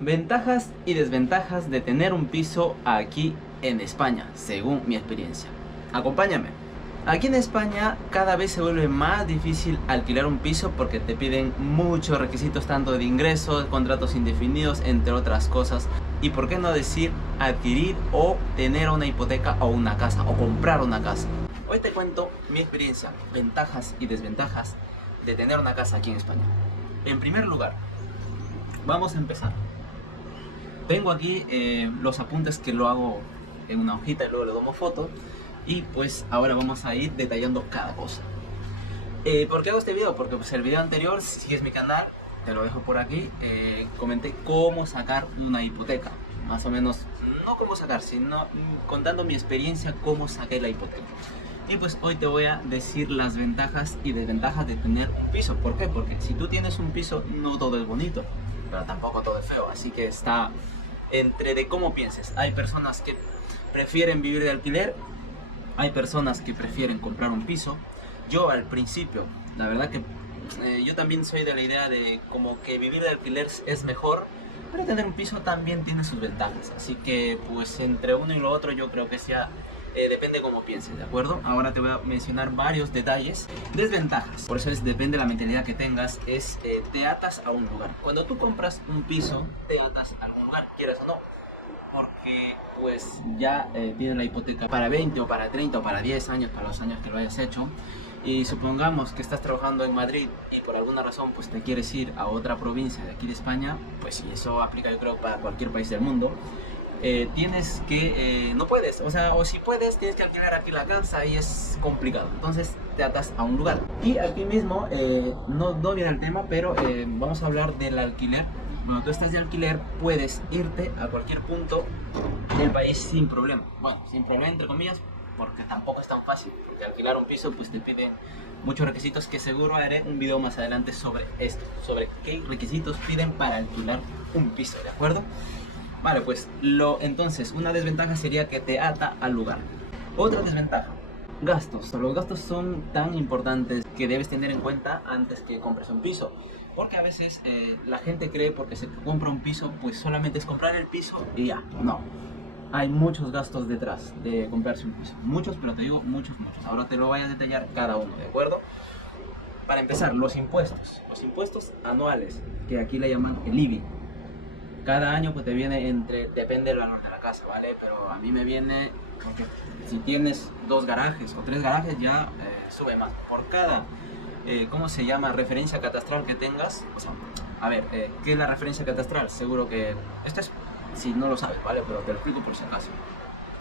Ventajas y desventajas de tener un piso aquí en España, según mi experiencia. Acompáñame. Aquí en España cada vez se vuelve más difícil alquilar un piso porque te piden muchos requisitos tanto de ingresos, contratos indefinidos, entre otras cosas. Y por qué no decir adquirir o tener una hipoteca o una casa o comprar una casa. Hoy te cuento mi experiencia, ventajas y desventajas de tener una casa aquí en España. En primer lugar, vamos a empezar. Tengo aquí los apuntes que lo hago en una hojita y luego le tomo foto. Y pues ahora vamos a ir detallando cada cosa. ¿Por qué hago este video? Porque pues el video anterior, si es mi canal, te lo dejo por aquí, comenté cómo sacar una hipoteca. Más o menos, no cómo sacar, sino contando mi experiencia, cómo saqué la hipoteca. Y pues hoy te voy a decir las ventajas y desventajas de tener un piso. ¿Por qué? Porque si tú tienes un piso, no todo es bonito, pero tampoco todo es feo. Así que está entre de cómo pienses. Hay personas que prefieren vivir de alquiler, hay personas que prefieren comprar un piso. Yo al principio, la verdad que yo también soy de la idea de como que vivir de alquiler es mejor, pero tener un piso también tiene sus ventajas. Así que pues entre uno y lo otro yo creo que sea depende cómo pienses, ¿de acuerdo? Ahora te voy a mencionar varios detalles. Desventajas, por eso depende de la mentalidad que tengas, es te atas a un lugar. Cuando tú compras un piso, te atas a algún lugar, quieras o no, porque pues ya tienes la hipoteca para 20 o para 30 o para 10 años, para los años que lo hayas hecho. Y supongamos que estás trabajando en Madrid y por alguna razón pues te quieres ir a otra provincia de aquí de España, pues si eso aplica yo creo para cualquier país del mundo. Tienes que, no puedes, o sea, o si puedes, tienes que alquilar aquí la casa y es complicado, entonces te atas a un lugar. Y aquí mismo, no viene el tema, pero vamos a hablar del alquiler. Cuando tú estás de alquiler, puedes irte a cualquier punto del país sin problema. Bueno, sin problema entre comillas, porque tampoco es tan fácil, porque alquilar un piso pues te piden muchos requisitos que seguro haré un video más adelante sobre esto, sobre qué requisitos piden para alquilar un piso, ¿de acuerdo? Vale, pues entonces una desventaja sería que te ata al lugar. Otra desventaja, gastos. Los gastos son tan importantes que debes tener en cuenta antes que compres un piso. Porque a veces la gente cree porque se compra un piso, pues solamente es comprar el piso y ya. No. Hay muchos gastos detrás de comprarse un piso. Muchos, pero te digo muchos. Ahora te lo voy a detallar cada uno, ¿de acuerdo? Para empezar, los impuestos. Los impuestos anuales, que aquí le llaman el IBI. Cada año pues te viene depende del valor de la casa, ¿vale? Pero a mí me viene, porque si tienes 2 garajes o 3 garajes ya sube más. Por cada, ¿cómo se llama? Referencia catastral que tengas. O sea, a ver, ¿qué es la referencia catastral? Seguro que, esto es, si no lo sabes, ¿vale? Pero te lo explico por si acaso.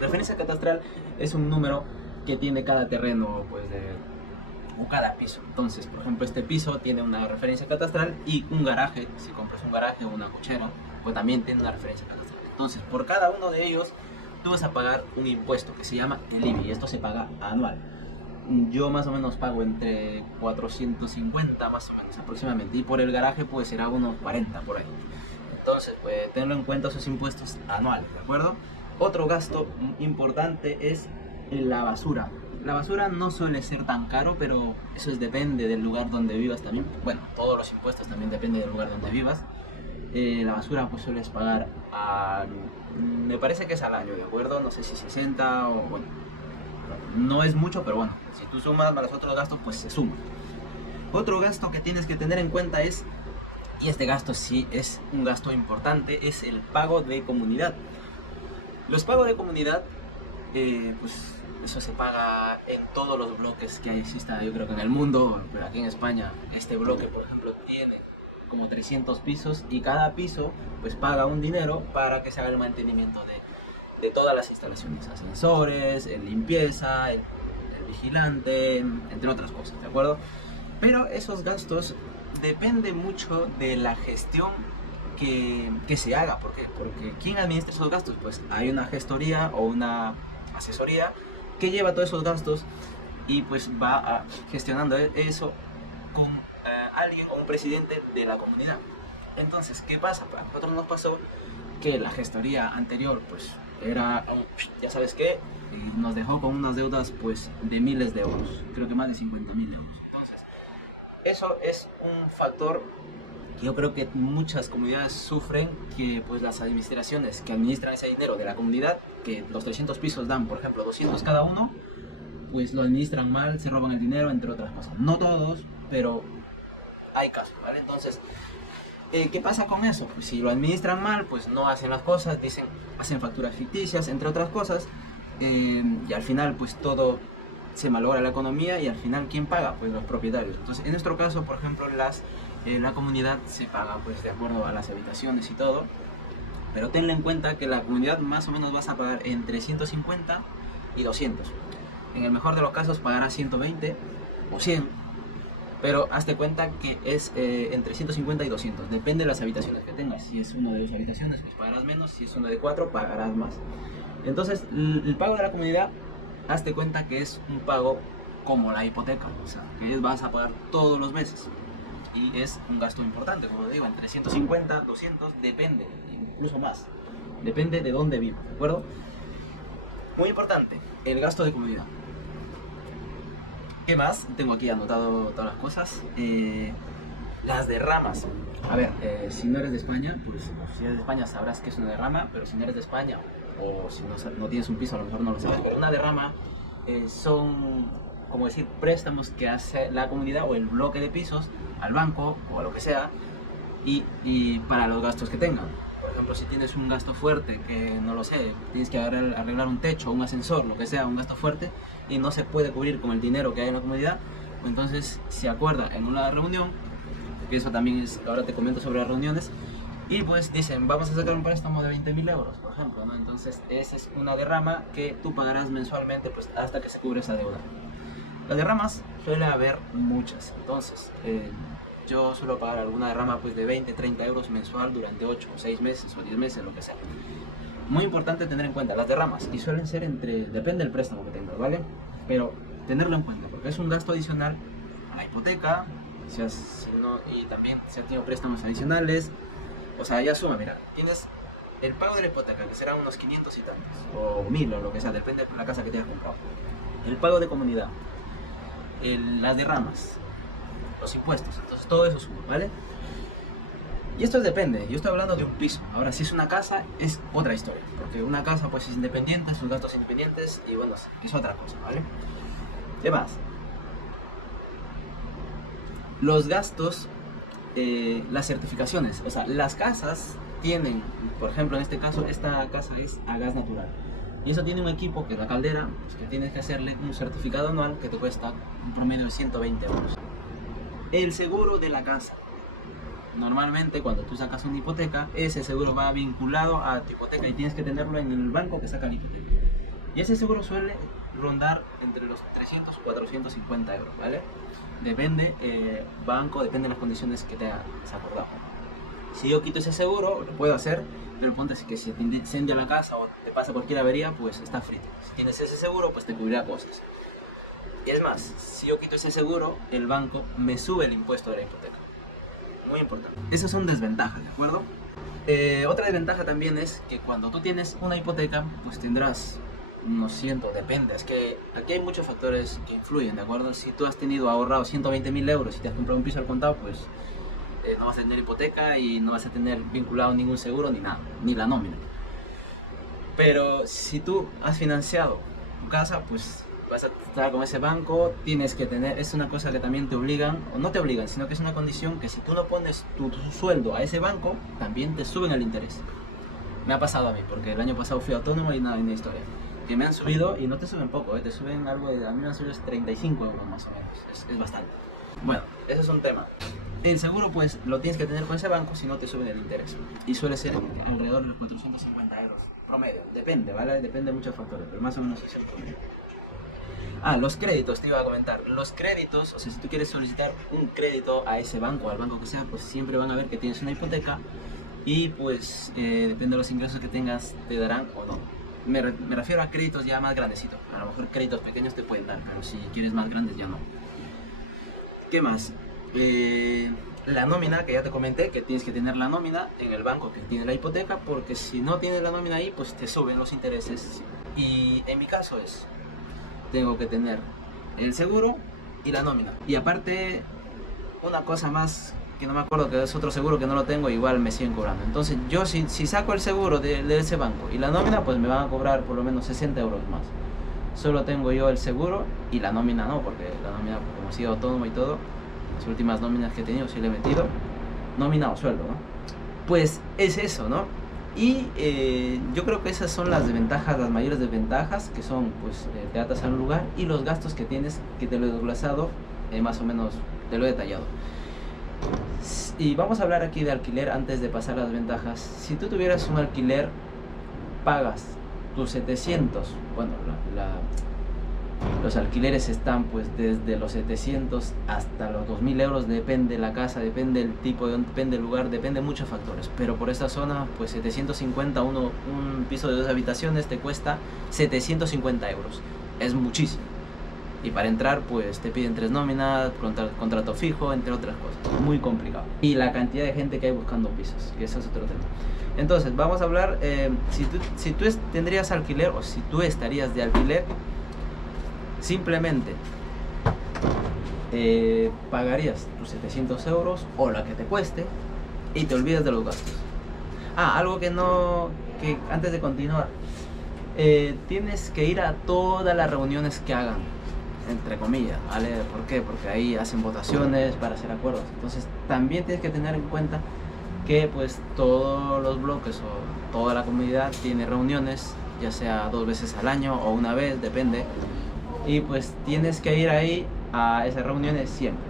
Referencia catastral es un número que tiene cada terreno, pues, o cada piso. Entonces, por ejemplo, este piso tiene una referencia catastral y un garaje, si compras un garaje o una cochera, pues también tiene una referencia catastral. Entonces, por cada uno de ellos, tú vas a pagar un impuesto que se llama el IBI y esto se paga anual. Yo más o menos pago entre 450 más o menos aproximadamente y por el garaje pues será unos 40 por ahí. Entonces, pues tenlo en cuenta esos impuestos anuales, ¿de acuerdo? Otro gasto importante es la basura. La basura no suele ser tan caro, pero eso depende del lugar donde vivas también. Bueno, todos los impuestos también dependen del lugar donde vivas. La basura pues sueles pagar me parece que es al año, ¿de acuerdo? No sé si 60 o bueno, no es mucho, pero bueno, si tú sumas más los otros gastos pues se suma. Otro gasto que tienes que tener en cuenta es, y este gasto sí es un gasto importante, es el pago de comunidad. Los pagos de comunidad, pues eso se paga en todos los bloques que exista, yo creo que en el mundo, pero aquí en España este bloque por ejemplo tiene como 300 pisos y cada piso pues paga un dinero para que se haga el mantenimiento de todas las instalaciones, ascensores, limpieza, el vigilante, entre otras cosas, ¿de acuerdo? Pero esos gastos depende mucho de la gestión que se haga, porque ¿quién administra esos gastos? Pues hay una gestoría o una asesoría que lleva todos esos gastos y pues va gestionando eso con alguien o un presidente de la comunidad. Entonces, ¿qué pasa? A nosotros nos pasó que la gestoría anterior pues era, ya sabes qué, nos dejó con unas deudas pues de miles de euros, creo que más de 50.000 euros. Entonces, eso es un factor Yo creo que muchas comunidades sufren que pues las administraciones que administran ese dinero de la comunidad, que los 300 pisos dan, por ejemplo, 200 cada uno, pues lo administran mal, se roban el dinero, entre otras cosas. No todos, pero hay casos, ¿vale? Entonces, ¿qué pasa con eso? Pues si lo administran mal, pues no hacen las cosas, hacen facturas ficticias, entre otras cosas, y al final pues todo se malogra la economía y al final ¿quién paga? Pues los propietarios. Entonces, en nuestro caso, por ejemplo, la comunidad se paga pues de acuerdo a las habitaciones y todo, pero tenle en cuenta que la comunidad más o menos vas a pagar entre 150 y 200. En el mejor de los casos pagarás 120 o 100, pero hazte cuenta que es entre 150 y 200, depende de las habitaciones que tengas. Si es una de 2 habitaciones, pues pagarás menos, si es una de 4, pagarás más. Entonces, el pago de la comunidad, hazte cuenta que es un pago como la hipoteca, o sea, que vas a pagar todos los meses. Y es un gasto importante, como digo, entre 150, 200, depende, incluso más. Depende de dónde vivas, ¿de acuerdo? Muy importante, el gasto de comunidad. ¿Qué más? Tengo aquí anotado todas las cosas. Las derramas. A ver, si no eres de España, pues si eres de España sabrás que es una derrama, pero si no eres de España o si no tienes un piso, a lo mejor no lo sabes. Pero una derrama son, como decir, préstamos que hace la comunidad o el bloque de pisos al banco o a lo que sea y para los gastos que tengan. Por ejemplo, si tienes un gasto fuerte, que no lo sé, tienes que arreglar un techo, un ascensor, lo que sea, un gasto fuerte, y no se puede cubrir con el dinero que hay en la comunidad, entonces se acuerda en una reunión, que eso también es, ahora te comento sobre las reuniones, y pues dicen, vamos a sacar un préstamo de 20.000 euros, por ejemplo, ¿no? Entonces esa es una derrama que tú pagarás mensualmente pues, hasta que se cubre esa deuda. Las derramas suele haber muchas, entonces yo suelo pagar alguna derrama pues de 20, 30 euros mensual durante 8 o 6 meses o 10 meses, lo que sea. Muy importante tener en cuenta las derramas, y suelen ser depende del préstamo que tengas, ¿vale? Pero tenerlo en cuenta, porque es un gasto adicional a la hipoteca, y también si has tenido préstamos adicionales, o sea, ya suma, mira, tienes el pago de la hipoteca, que será unos 500 y tantos, o 1000 o lo que sea, depende de la casa que te hayas comprado. El pago de comunidad, las derramas, los impuestos, entonces todo eso suma, ¿vale? Y esto depende, yo estoy hablando de un piso. Ahora, si es una casa, es otra historia, porque una casa pues es independiente, sus gastos independientes, y bueno, es otra cosa, ¿vale? ¿Qué más? Los gastos, las certificaciones, o sea, las casas tienen, por ejemplo, en este caso, esta casa es a gas natural. Y eso tiene un equipo, que es la caldera, pues que tienes que hacerle un certificado anual que te cuesta un promedio de 120 euros. El seguro de la casa. Normalmente cuando tú sacas una hipoteca, ese seguro va vinculado a tu hipoteca y tienes que tenerlo en el banco que saca la hipoteca. Y ese seguro suele rondar entre los 300 o 450 euros, ¿vale? Depende banco, depende de las condiciones que te has acordado. Si yo quito ese seguro, lo puedo hacer, pero ponte así que si te incendia la casa o te pasa cualquier avería, pues está frito. Si tienes ese seguro, pues te cubrirá cosas. Y es más, si yo quito ese seguro, el banco me sube el impuesto de la hipoteca. Muy importante. Esas son desventajas, ¿de acuerdo? Otra desventaja también es que cuando tú tienes una hipoteca, pues tendrás, no siento, depende, es que aquí hay muchos factores que influyen, ¿de acuerdo? Si tú has tenido ahorrado 120.000 euros y te has comprado un piso al contado, pues no vas a tener hipoteca y no vas a tener vinculado ningún seguro ni nada, ni la nómina. Pero si tú has financiado tu casa, pues vas a estar con ese banco, tienes que tener, es una cosa que también te obligan, o no te obligan, sino que es una condición que si tú no pones tu sueldo a ese banco, también te suben el interés. Me ha pasado a mí, porque el año pasado fui autónomo y nada, una historia. Que me han subido, y no te suben poco, te suben algo, a mí me han subido 35 euros más o menos, es bastante. Bueno, ese es un tema. El seguro pues lo tienes que tener con ese banco, si no te suben el interés. Y suele ser alrededor de los 450 euros promedio, depende, ¿vale? Depende de muchos factores, pero más o menos es el promedio. Ah, los créditos, te iba a comentar. Los créditos, o sea, si tú quieres solicitar un crédito a ese banco, al banco que sea, pues siempre van a ver que tienes una hipoteca y pues depende de los ingresos que tengas, te darán o no. Me refiero a créditos ya más grandecitos. A lo mejor créditos pequeños te pueden dar, pero si quieres más grandes ya no. ¿Qué más? La nómina, que ya te comenté, que tienes que tener la nómina en el banco que tiene la hipoteca, porque si no tienes la nómina ahí, pues te suben los intereses. Y en mi caso tengo que tener el seguro y la nómina. Y aparte, una cosa más que no me acuerdo, que es otro seguro que no lo tengo, igual me siguen cobrando. Entonces yo si saco el seguro de ese banco y la nómina, pues me van a cobrar por lo menos 60 euros más. Solo tengo yo el seguro y la nómina no, porque la nómina, como he sido autónomo y todo, las últimas nóminas que he tenido sí le he metido nómina o sueldo, ¿no? Pues es eso, ¿no? Y yo creo que esas son las desventajas, las mayores desventajas, que son, pues, te atas a un lugar y los gastos que tienes, que te lo he desglosado, más o menos te lo he detallado. Y vamos a hablar aquí de alquiler antes de pasar a las ventajas. Si tú tuvieras un alquiler, pagas tus 700, bueno, los alquileres están pues desde los 700 hasta los 2000 euros, depende la casa, depende el tipo, depende el lugar, depende de muchos factores, pero por esta zona pues 750, un piso de 2 habitaciones te cuesta 750 euros, es muchísimo. Y para entrar pues te piden 3 nóminas, contrato fijo, entre otras cosas, muy complicado. Y la cantidad de gente que hay buscando pisos, que eso es otro tema. Entonces vamos a hablar, si tú tendrías alquiler o si tú estarías de alquiler, simplemente pagarías tus 700 euros o la que te cueste y te olvidas de los gastos. Algo que antes de continuar, tienes que ir a todas las reuniones que hagan, entre comillas, ¿vale? ¿Por qué? Porque ahí hacen votaciones para hacer acuerdos. Entonces también tienes que tener en cuenta que pues todos los bloques o toda la comunidad tiene reuniones, ya sea 2 veces al año o una vez, depende. Y pues tienes que ir ahí a esas reuniones siempre.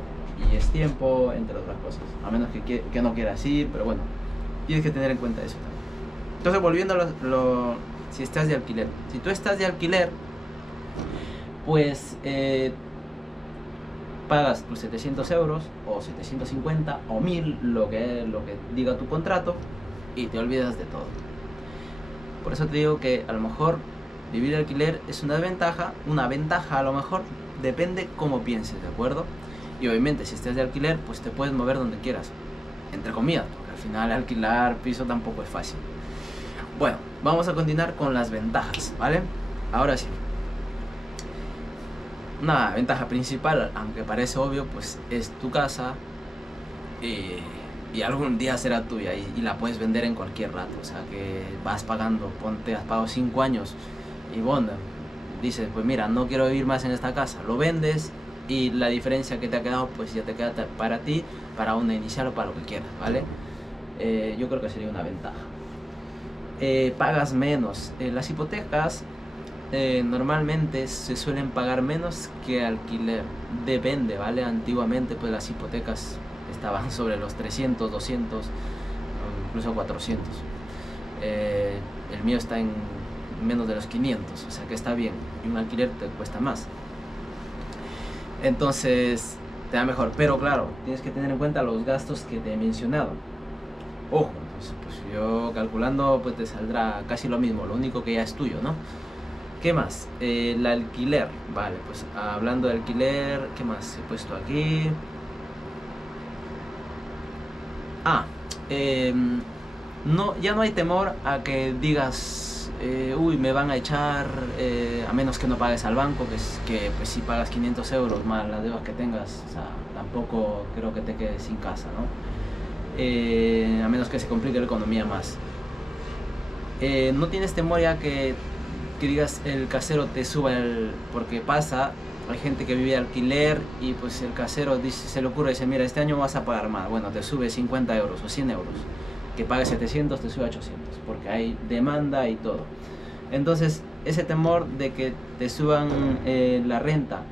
Y es tiempo, entre otras cosas. A menos que no quieras ir, pero bueno, tienes que tener en cuenta eso también. Entonces, volviendo a si estás de alquiler. Si tú estás de alquiler, pues pagas tus 700 euros o 750 o 1000, lo que diga tu contrato, y te olvidas de todo. Por eso te digo que a lo mejor vivir de alquiler es una ventaja a lo mejor, depende cómo pienses, ¿de acuerdo? Y obviamente si estás de alquiler, pues te puedes mover donde quieras, entre comillas, porque al final alquilar piso tampoco es fácil. Bueno, vamos a continuar con las ventajas, ¿vale? Ahora sí. Una ventaja principal, aunque parece obvio, pues es tu casa, y algún día será tuya y la puedes vender en cualquier rato. O sea que vas pagando, has pagado 5 años y bueno, dices, pues mira, no quiero vivir más en esta casa, lo vendes y la diferencia que te ha quedado pues ya te queda para ti, para una inicial o para lo que quieras, ¿vale? Yo creo que sería una ventaja. Pagas menos. Las hipotecas normalmente se suelen pagar menos que alquiler, depende, ¿vale? Antiguamente pues las hipotecas estaban sobre los 300, 200, incluso 400. El mío está en menos de los 500, o sea que está bien, y un alquiler te cuesta más, entonces te da mejor, pero claro, tienes que tener en cuenta los gastos que te he mencionado. Ojo, entonces pues yo calculando pues te saldrá casi lo mismo, lo único que ya es tuyo, ¿no? ¿Qué más? El alquiler, vale, pues hablando de alquiler, ¿qué más he puesto aquí? No, ya no hay temor a que digas, uy, me van a echar, a menos que no pagues al banco, que pues si pagas 500 euros más las deudas que tengas, o sea, tampoco creo que te quedes sin casa, ¿no? A menos que se complique la economía más. No tienes temor ya que digas el casero te suba porque pasa, hay gente que vive de alquiler y pues el casero se le ocurre, dice, mira, este año vas a pagar más, bueno, te sube 50 euros o 100 euros, que pagues 700 te sube a 800, porque hay demanda y todo. Entonces ese temor de que te suban la renta,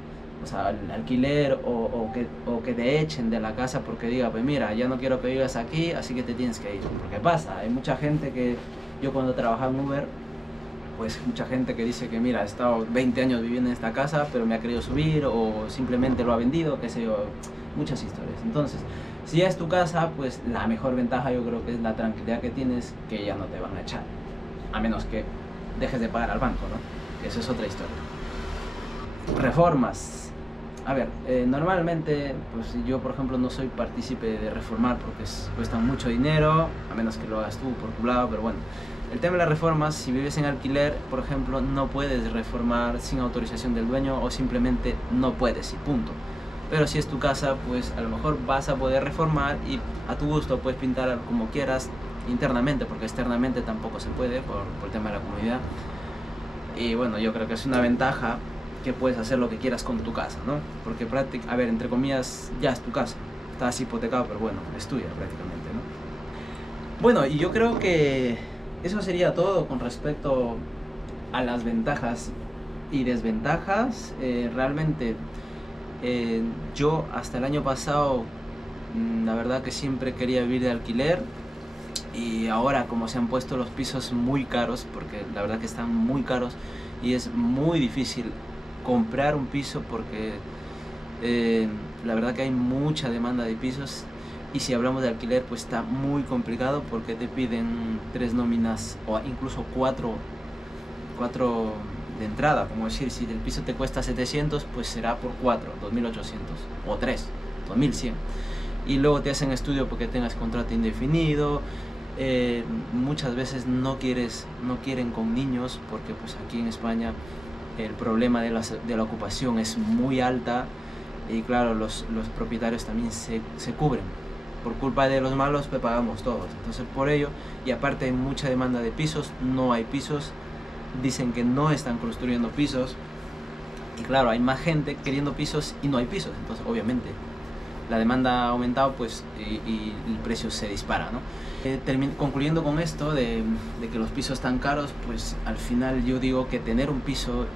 o sea, el alquiler, o que te echen de la casa porque diga, pues mira, ya no quiero que vivas aquí, así que te tienes que ir. Porque pasa, hay mucha gente que, yo cuando trabajaba en Uber, pues mucha gente que dice que mira, he estado 20 años viviendo en esta casa, pero me ha querido subir o simplemente lo ha vendido, qué sé yo, muchas historias. Entonces, si ya es tu casa, pues la mejor ventaja yo creo que es la tranquilidad que tienes, que ya no te van a echar, a menos que dejes de pagar al banco, ¿no? Eso es otra historia. Reformas. A ver, normalmente, pues yo por ejemplo no soy partícipe de reformar porque cuesta mucho dinero, a menos que lo hagas tú por tu lado, pero bueno. El tema de las reformas, si vives en alquiler, por ejemplo, no puedes reformar sin autorización del dueño o simplemente no puedes y punto. Pero si es tu casa, pues a lo mejor vas a poder reformar y a tu gusto puedes pintar como quieras internamente, porque externamente tampoco se puede por el tema de la comodidad. Y bueno, yo creo que es una ventaja que puedes hacer lo que quieras con tu casa, ¿no? Porque a ver, entre comillas, ya es tu casa, estás hipotecado, pero bueno, es tuya prácticamente, ¿no? Bueno, y yo creo que eso sería todo con respecto a las ventajas y desventajas. Realmente yo hasta el año pasado, la verdad que siempre quería vivir de alquiler, y ahora como se han puesto los pisos muy caros, porque la verdad que están muy caros y es muy difícil comprar un piso, porque la verdad que hay mucha demanda de pisos, y si hablamos de alquiler pues está muy complicado, porque te piden 3 nóminas o incluso 4 de entrada. Como decir, si el piso te cuesta 700, pues será por 4, 2800, o 3, 2100, y luego te hacen estudio porque tengas contrato indefinido. Muchas veces no quieren con niños, porque pues aquí en España el problema de la ocupación es muy alta, y claro, los propietarios también se cubren. Por culpa de los malos pues pagamos todos. Entonces por ello, y aparte hay mucha demanda de pisos, no hay pisos, dicen que no están construyendo pisos, y claro, hay más gente queriendo pisos y no hay pisos. Entonces obviamente la demanda ha aumentado, pues, y el precio se dispara, ¿no? Concluyendo con esto de que los pisos están caros, pues al final yo digo que tener un piso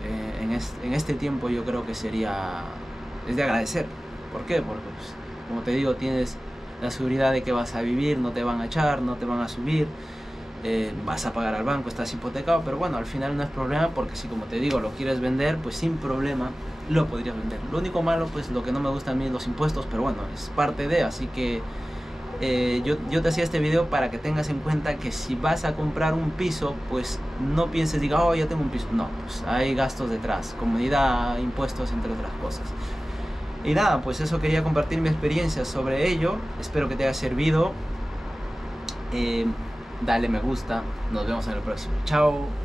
en este tiempo yo creo que es de agradecer. ¿Por qué? Porque pues, como te digo, tienes la seguridad de que vas a vivir, no te van a echar, no te van a subir, vas a pagar al banco, estás hipotecado, pero bueno, al final no es problema, porque si, como te digo, lo quieres vender, pues sin problema lo podrías vender. Lo único malo, pues lo que no me gusta a mí, los impuestos, pero bueno, es parte de, así que yo te hacía este video para que tengas en cuenta que si vas a comprar un piso, pues no pienses, diga, oh, ya tengo un piso. No, pues hay gastos detrás, comodidad, impuestos, entre otras cosas. Y nada, pues eso, quería compartir mi experiencia sobre ello. Espero que te haya servido. Dale me gusta, nos vemos en el próximo. Chao.